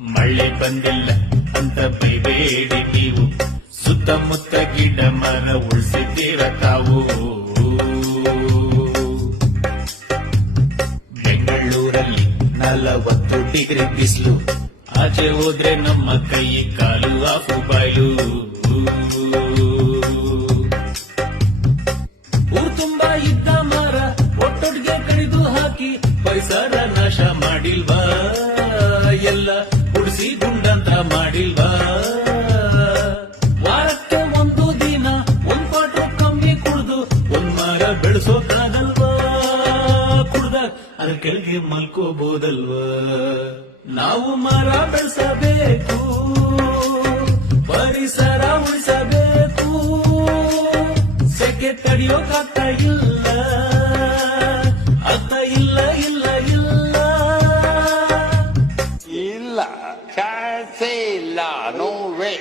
ಮಳೆ ಬಂದಿಲ್ಲ ಅಂತ ಬೈಬೇಡಿ ನೀವು, ಸುತ್ತಮುತ್ತ ಗಿಡ ಮರ ಉಳಿಸಿದ್ದೀರ ತಾವು. ಬೆಂಗಳೂರಲ್ಲಿ 40 ಡಿಗ್ರಿ ಬಿಸಿಲು, ಆಚೆ ಹೋದ್ರೆ ನಮ್ಮ ಕೈ ಕಾಲು ಆಫು ಬಾಯ್ಲು. ಊರ್ ತುಂಬಾ ಇದ್ದ ಮರ ಒಟ್ಟೊಟ್ಟಿಗೆ ಕಡಿದು ಹಾಕಿ ಪರಿಸರ ನಾಶ ಮಾಡಿಲ್ವಾ, ಎಲ್ಲ ಕುಡಿಸಿ ಗುಂಡಂತ ಮಾಡಿಲ್ವಾ. ವಾರಕ್ಕೆ ಒಂದು ದಿನ ಒಂದ್ ಪಾಟು ಕಮ್ಮಿ ಕುಡ್ದು ಒಂದ್ ಮರ ಬೆಳೆಸೋಕಾಗಲ್ವಾ, ಕುಡ್ದ ಅದ್ರ ಕೆಳಗೆ ಮಲ್ಕೋಬಹುದಲ್ವಾ. ನಾವು ಮರ ಬೆಳೆಸಬೇಕು, ಪರಿಸರ ಉಳಿಸಬೇಕು, ಸೆಕೆ ತಡೆಯೋಕಾಗ್ತಾ ಇಲ್ಲ, ಆಗ್ತಾ ಇಲ್ಲ ಇಲ್ಲ ಇಲ್ಲ ಇಲ್ಲ, ಚಾನ್ಸೇ ಇಲ್ಲ, ನೋ ವೇ.